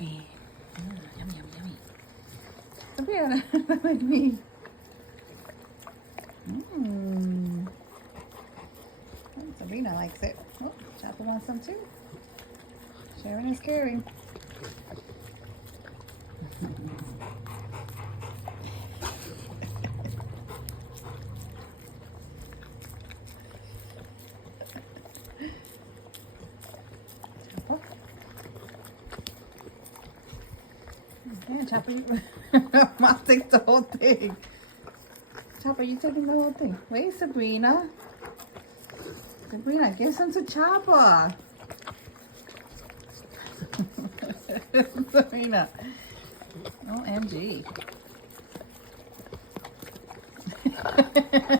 coffee. Yummy, yummy, yummy. Sabrina, like me. Sabrina likes it. Oh, Chopper wants some too. Sharing is caring. Yeah, Chopper, you Mom takes the whole thing. Chopper, you taking the whole thing. Wait, Sabrina. Sabrina, give some to Chopper. Sabrina. OMG.